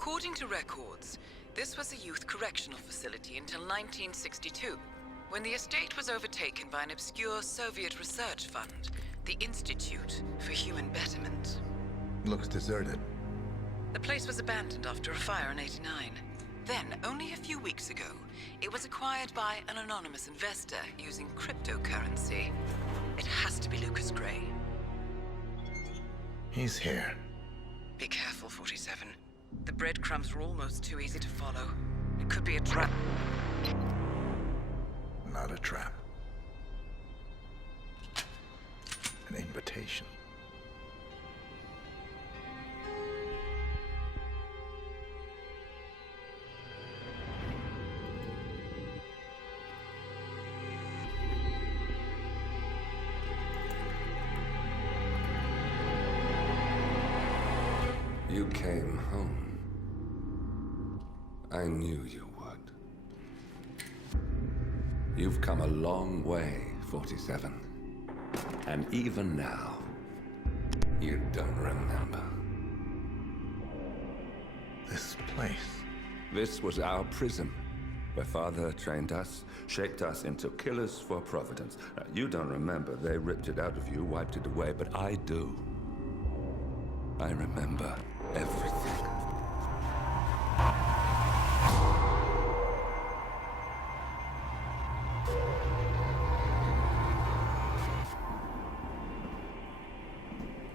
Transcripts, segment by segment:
According to records, this was a youth correctional facility until 1962, when the estate was overtaken by an obscure Soviet research fund, the Institute for Human Betterment. Looks deserted. The place was abandoned after a fire in '89. Then, only a few weeks ago, it was acquired by an anonymous investor using cryptocurrency. It has to be Lucas Gray. He's here. Be careful, 47. The breadcrumbs were almost too easy to follow. It could be a trap. Not a trap. An invitation. You came home. I knew you would. You've come a long way, 47. And even now, you don't remember. This place. This was our prison, where Father trained us, shaped us into killers for Providence. Now, you don't remember. They ripped it out of you, wiped it away, but I do. I remember everything.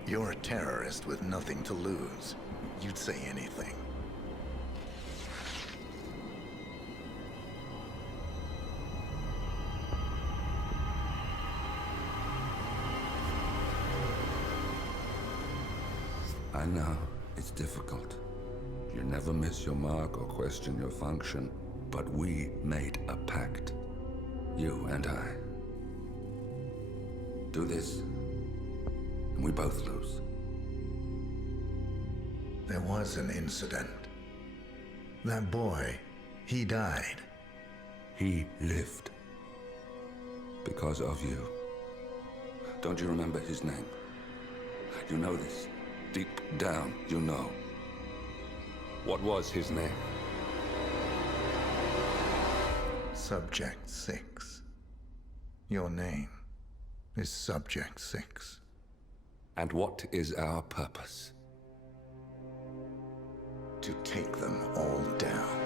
You're a terrorist with nothing to lose. You'd say anything. I know, it's difficult. You never miss your mark or question your function, but we made a pact. You and I. Do this, and we both lose. There was an incident. That boy, he died. He lived. Because of you. Don't you remember his name? You know this. Deep down, you know. What was his name? Subject 6. Your name is Subject 6. And what is our purpose? To take them all down.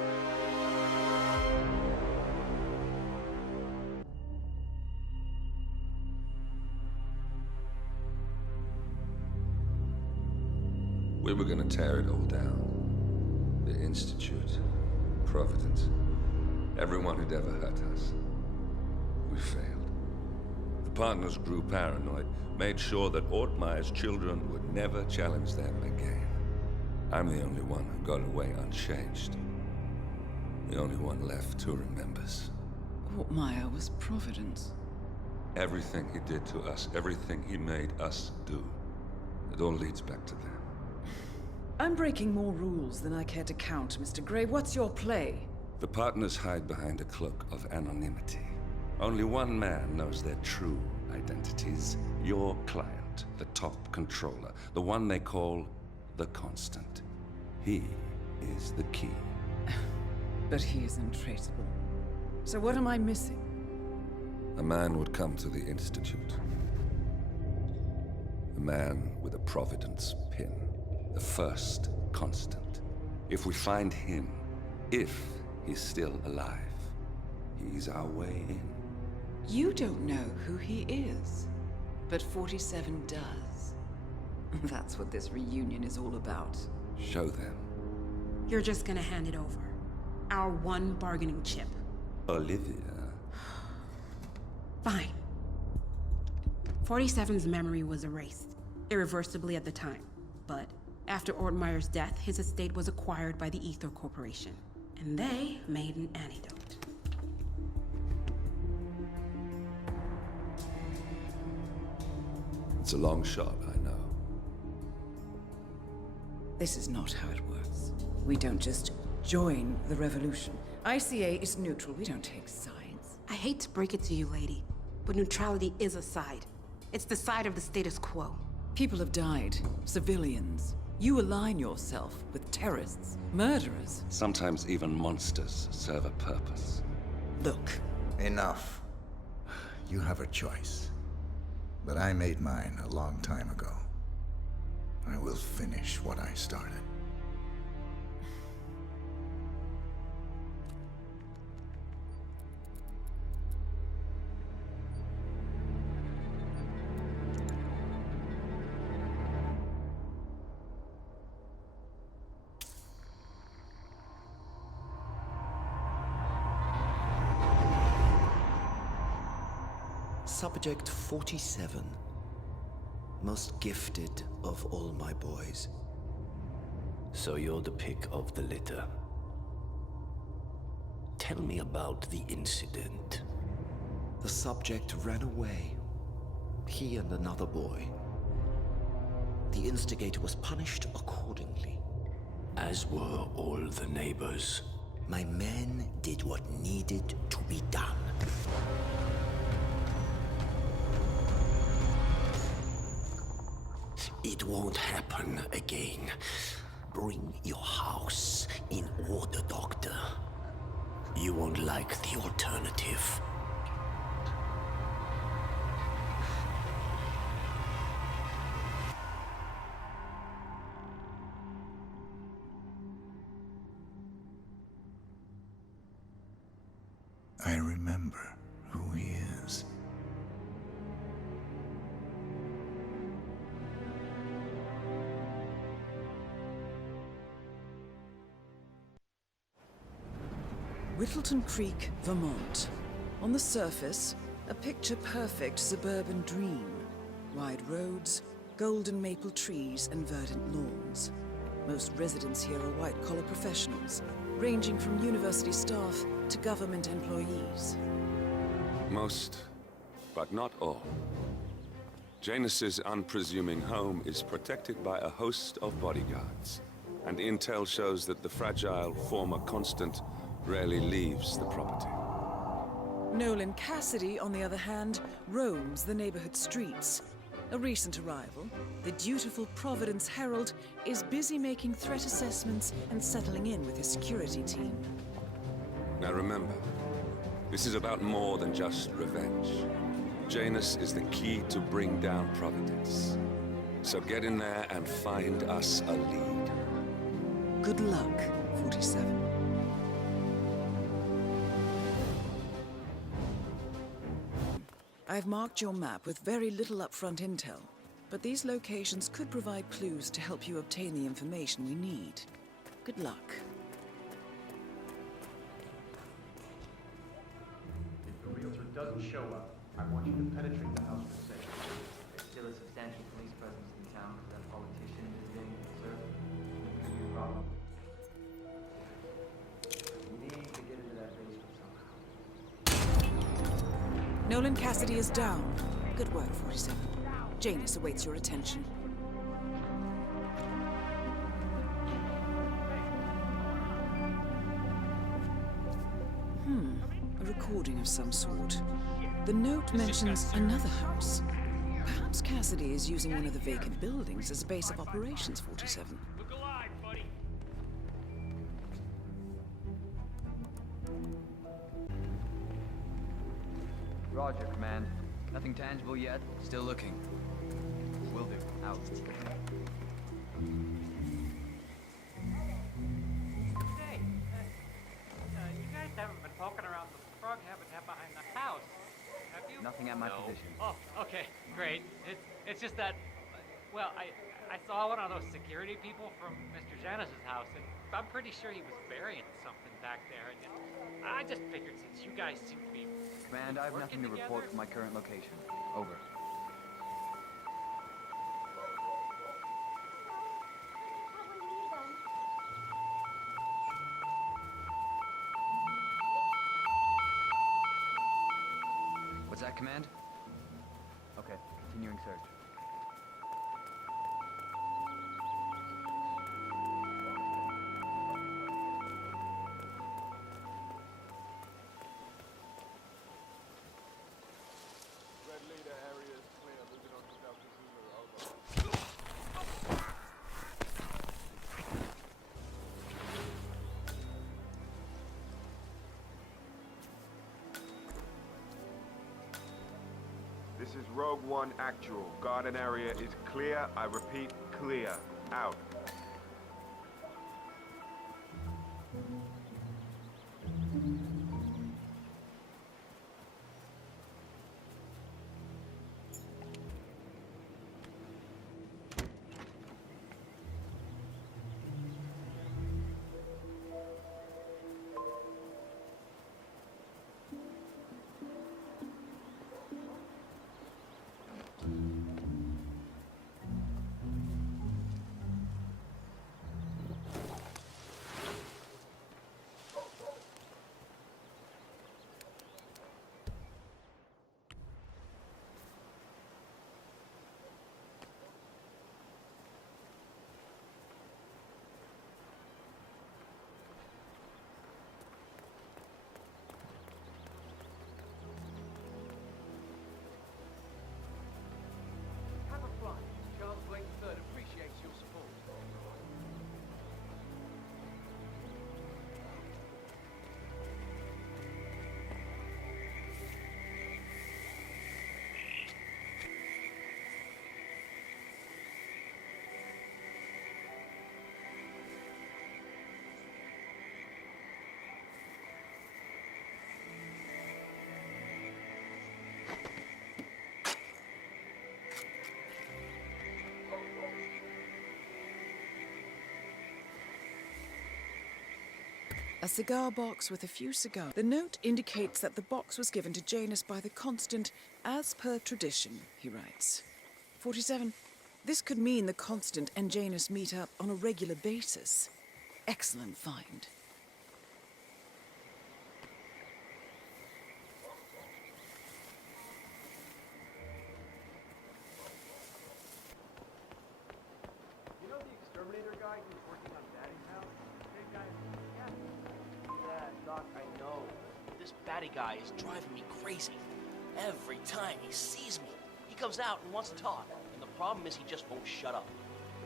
We were gonna tear it all down. The Institute, Providence, everyone who'd ever hurt us. We failed. The partners grew paranoid, made sure that Ortmeyer's children would never challenge them again. I'm the only one who got away unchanged. The only one left who remembers. Ortmeyer was Providence. Everything he did to us, everything he made us do, it all leads back to them. I'm breaking more rules than I care to count, Mr. Gray. What's your play? The partners hide behind a cloak of anonymity. Only one man knows their true identities. Your client, the top controller, the one they call the Constant. He is the key. But he is untraceable. So what am I missing? A man would come to the Institute. A man with a Providence pin. The first Constant. If we find him, if he's still alive, he's our way in. You don't know who he is, but 47 does. That's what this reunion is all about. Show them. You're just gonna hand it over. Our one bargaining chip. Olivia. Fine. 47's memory was erased, irreversibly at the time. But after Ortmeyer's death, his estate was acquired by the Ether Corporation. And they made an antidote. It's a long shot, I know. This is not how it works. We don't just join the revolution. ICA is neutral. We don't take sides. I hate to break it to you, lady, but neutrality is a side. It's the side of the status quo. People have died. Civilians. You align yourself with terrorists, murderers. Sometimes even monsters serve a purpose. Look, Enough. You have a choice. But I made mine a long time ago. I will finish what I started. Subject 47. Most gifted of all my boys. So you're the pick of the litter. Tell me about the incident. The subject ran away. He and another boy. The instigator was punished accordingly. As were all the neighbors. My men did what needed to be done. It won't happen again. Bring your house in order, Doctor. You won't like the alternative. I remember who he is. Whittleton Creek, Vermont. On the surface, a picture-perfect suburban dream. Wide roads, golden maple trees, and verdant lawns. Most residents here are white-collar professionals, ranging from university staff to government employees. Most, but not all. Janus's unpresuming home is protected by a host of bodyguards, and intel shows that the fragile former constant rarely leaves the property. Nolan Cassidy, on the other hand, roams the neighborhood streets. A recent arrival, the dutiful Providence Herald is busy making threat assessments and settling in with his security team. Now remember, this is about more than just revenge. Janus is the key to bring down Providence. So get in there and find us a lead. Good luck, 47. I've marked your map with very little upfront intel, but these locations could provide clues to help you obtain the information we need. Good luck. If the realtor doesn't show up, I want you to penetrate the house for safety. There's still a substantial police presence in town for that politician visiting, sir. Could be a problem. We need to get into that basement somehow. Nolan Cassidy is down. Good work, 47. Janus awaits your attention. A recording of some sort. The note mentions another house. Perhaps Cassidy is using one of the vacant buildings as a base of operations, 47. Look alive, buddy! Roger, Command. Nothing tangible yet. Still looking. Will do. Out. Hey, you guys haven't been poking around the frog habitat behind the house, have you? Nothing at my position. Oh, okay, great. It's just that, well, I saw one of those security people from Mr. Janus's house, and I'm pretty sure he was burying something back there, and I just figured since you guys seem to be Command, I have nothing to working report together. from my current location. Over. What's that, Command? Okay, continuing search. is Rogue One Actual. Garden area is clear. I repeat, clear. Out. Have a fun. Charles Blake III appreciates your support. A cigar box with a few cigars. The note indicates that the box was given to Janus by the Constant, as per tradition, he writes. 47. This could mean the Constant and Janus meet up on a regular basis. Excellent find. You know the exterminator guy who's working on Batty's house? Big guy. Yeah, Doc, I know. This batty guy is driving me crazy. Every time he sees me, he comes out and wants to talk. And the problem is he just won't shut up.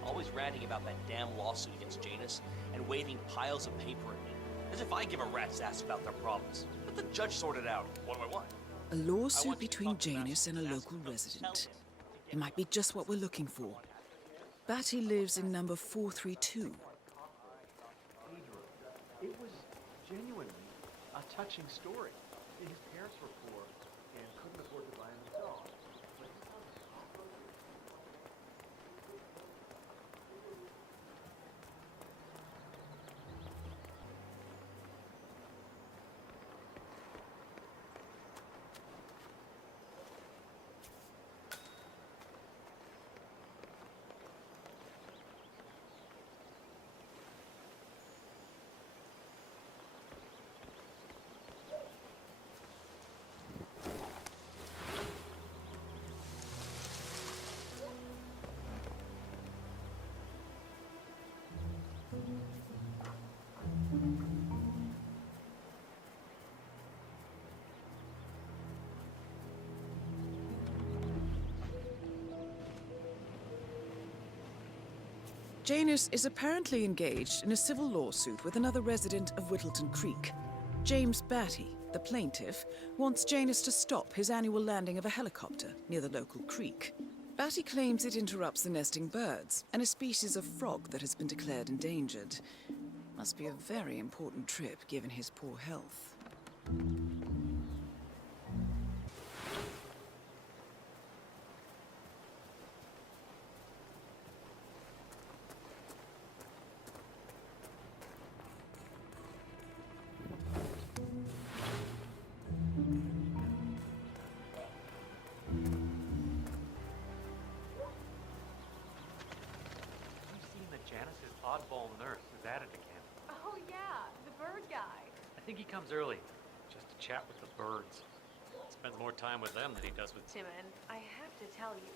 Always ranting about that damn lawsuit against Janus and waving piles of paper at me. As if I give a rat's ass about their problems. Let the judge sort it out. What do I want? A lawsuit between Janus and a local resident. It might be just what we're looking for. Batty lives in number 432. It was genuinely a touching story. His parents were poor and couldn't afford to buy him a dog. But he found a Janus is apparently engaged in a civil lawsuit with another resident of Whittleton Creek. James Batty, the plaintiff, wants Janus to stop his annual landing of a helicopter near the local creek. Batty claims it interrupts the nesting birds and a species of frog that has been declared endangered. Must be a very important trip given his poor health. Janice's oddball nurse is at it again. Oh yeah, the bird guy. I think he comes early, just to chat with the birds. Spends more time with them than he does with... Timon, I have to tell you,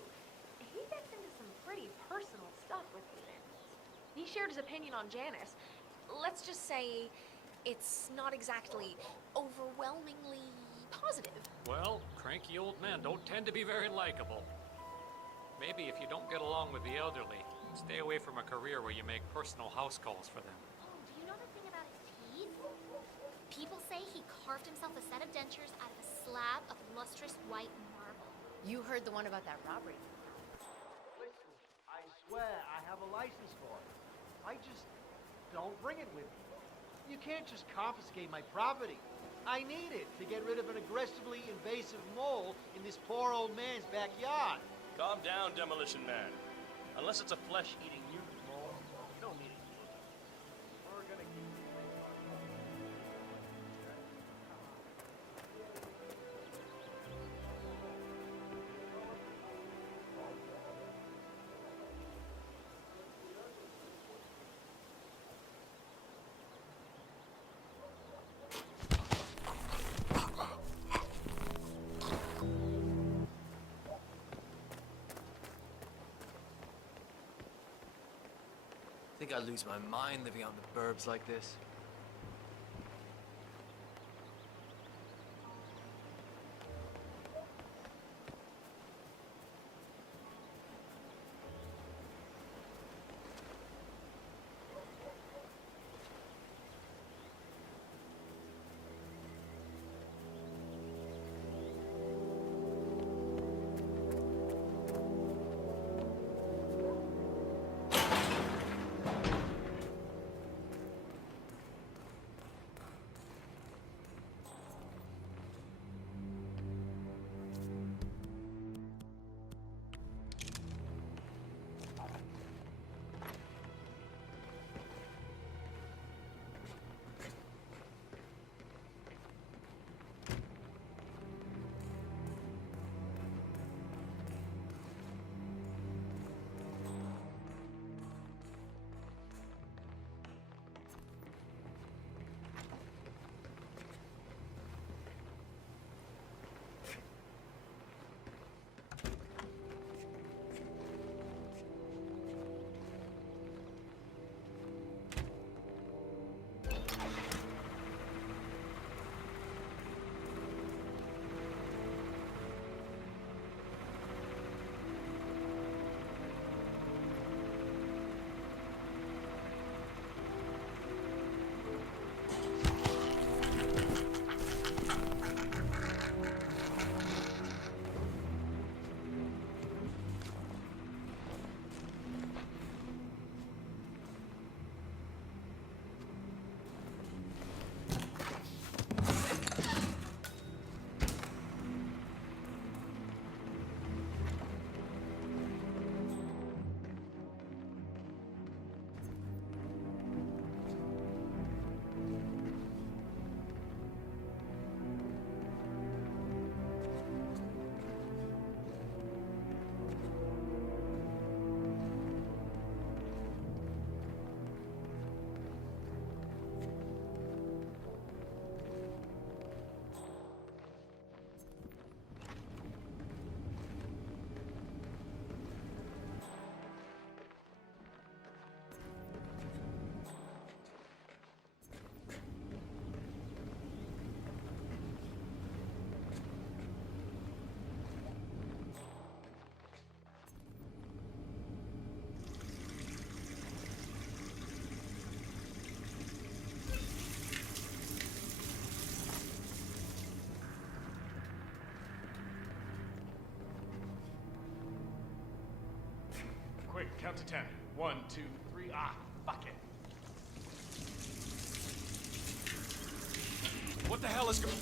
he gets into some pretty personal stuff with humans. He shared his opinion on Janice. Let's just say it's not exactly overwhelmingly positive. Well, cranky old men don't tend to be very likable. Maybe if you don't get along with the elderly, stay away from a career where you make personal house calls for them. Oh, do you know the thing about his teeth? People say he carved himself a set of dentures out of a slab of lustrous white marble. You heard the one about that robbery. Listen, I swear I have a license for it. I just don't bring it with me. You can't just confiscate my property. I need it to get rid of an aggressively invasive mole in this poor old man's backyard. Calm down, Demolition Man. Unless it's a flesh-eating mutant mole, you don't need it. We're gonna keep these things on. I think I'd lose my mind living out in the burbs like this. Quick, count to 10. 1, 2, 3. Ah, fuck it. What the hell is going?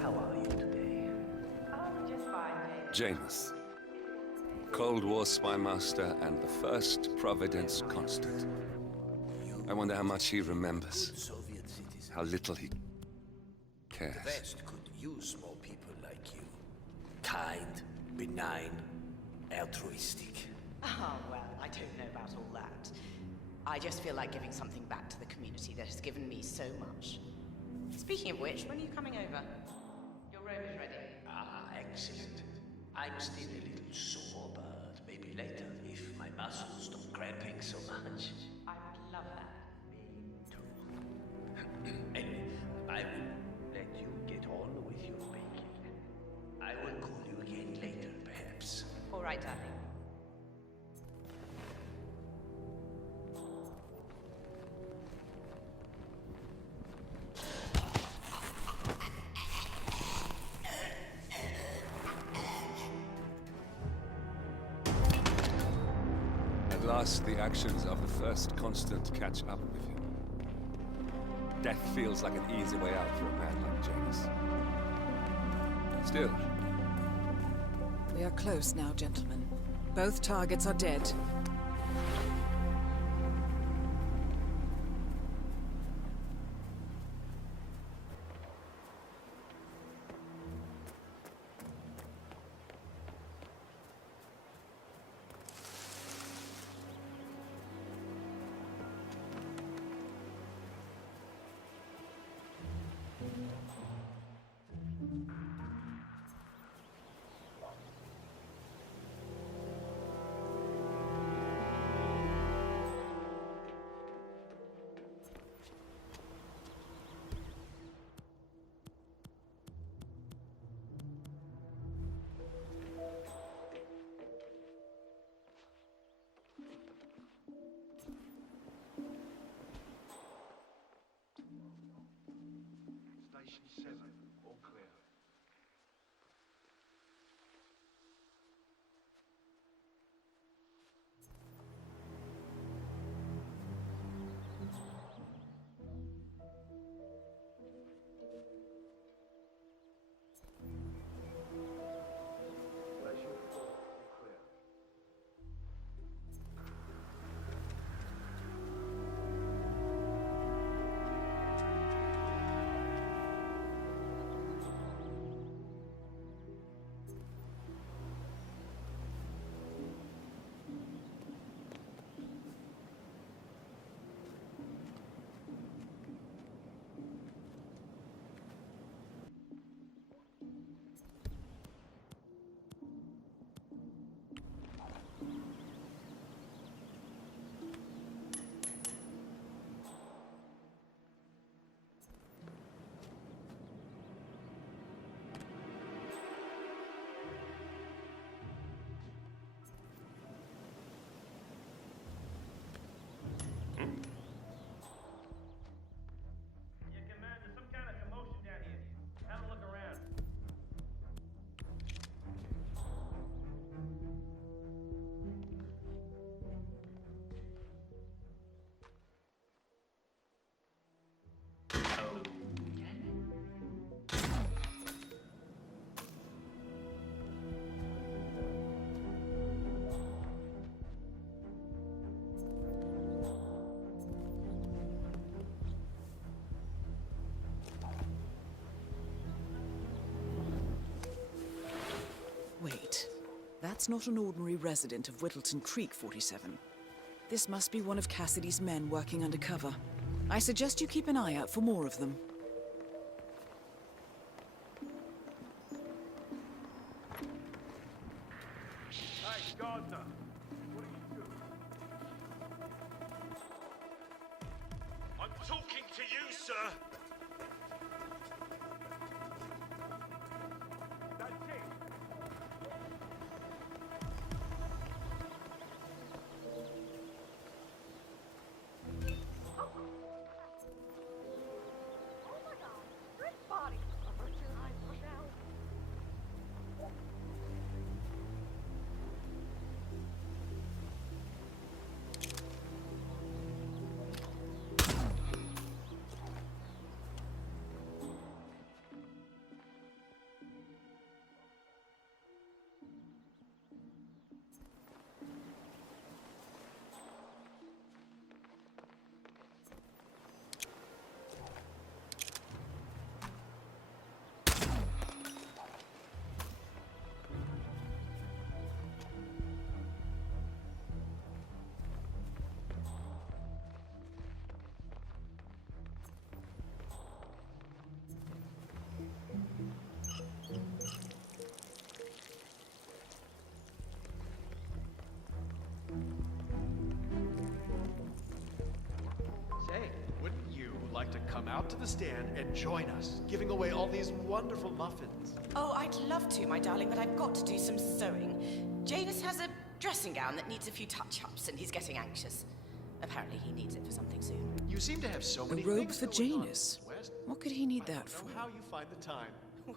How are you today? Just fine, Janus, Cold War spy master and the first Providence constant. I wonder how much he remembers. Soviet citizen. How little he The cares. West could use more people like you. Kind, benign, altruistic. Oh, well, I don't know about all that. I just feel like giving something back to the community that has given me so much. Speaking of which, when are you coming over? Your robe is ready. Ah, excellent. I'm still a little sore, but maybe later if my muscles stop cramping so much. I would love that. Anyway, I will let you get on with your baking. I will call you again later, perhaps. All right, darling. Must the actions of the first constant catch up with you? Death feels like an easy way out for a man like Janus. Still. We are close now, gentlemen. Both targets are dead. Station 7, all clear. Station 4, all clear. Wait, that's not an ordinary resident of Whittleton Creek, 47. This must be one of Cassidy's men working undercover. I suggest you keep an eye out for more of them. Hey, Gardner! What are you doing? I'm talking to you, sir! That's it! Oh my god, Rick's body! Your eyes look out. Say, wouldn't you like to come out to the stand and join us, giving away all these wonderful muffins? Oh, I'd love to, my darling, but I've got to do some sewing. Janus has a dressing gown that needs a few touch-ups, and he's getting anxious. Apparently he needs it for something soon. You seem to have so A many robe things for going on, Janus. Mrs. West. What could he need I that don't for? know how you find the time.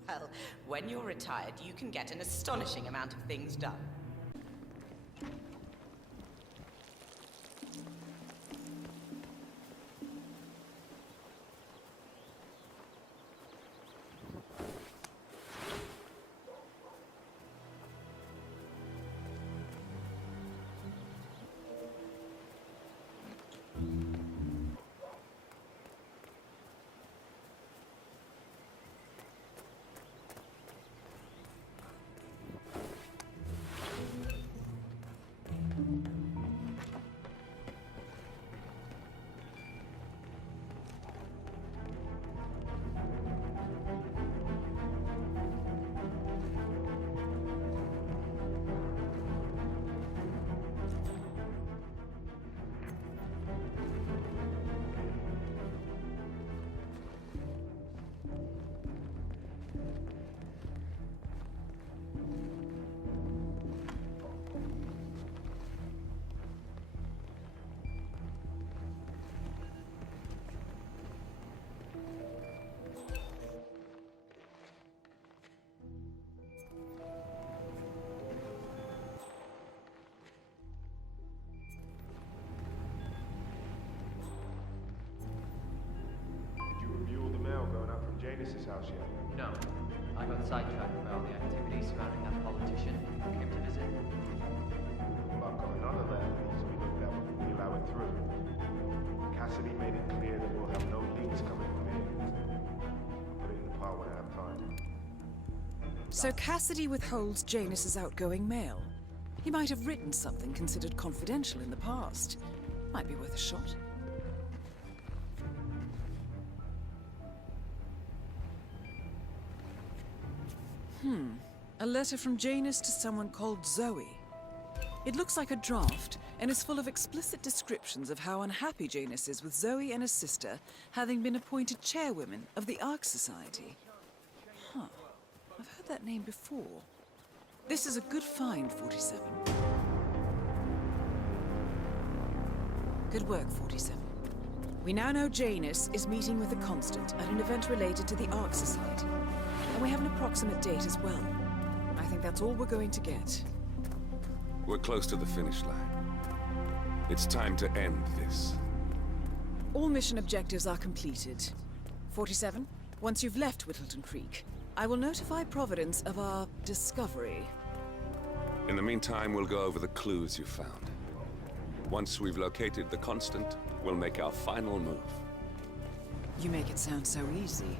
Well, when you're retired, you can get an astonishing amount of things done. Janus' house yet? No. I got sidetracked by all the activities surrounding that politician who came to visit. Well, I've got another letter that needs to be looked at before we allow it through. Cassidy made it clear that we'll have no leads coming from here. I'll put it in the pile when I have time. So Cassidy withholds Janus's outgoing mail. He might have written something considered confidential in the past. Might be worth a shot. A letter from Janus to someone called Zoe. It looks like a draft, and is full of explicit descriptions of how unhappy Janus is with Zoe and his sister having been appointed chairwomen of the Ark Society. Huh. I've heard that name before. This is a good find, 47. Good work, 47. We now know Janus is meeting with the Constant at an event related to the Ark Society. And we have an approximate date as well. I think that's all we're going to get. We're close to the finish line. It's time to end this. All mission objectives are completed. 47, once you've left Whittleton Creek, I will notify Providence of our discovery. In the meantime, we'll go over the clues you found. Once we've located the Constant, we'll make our final move. You make it sound so easy.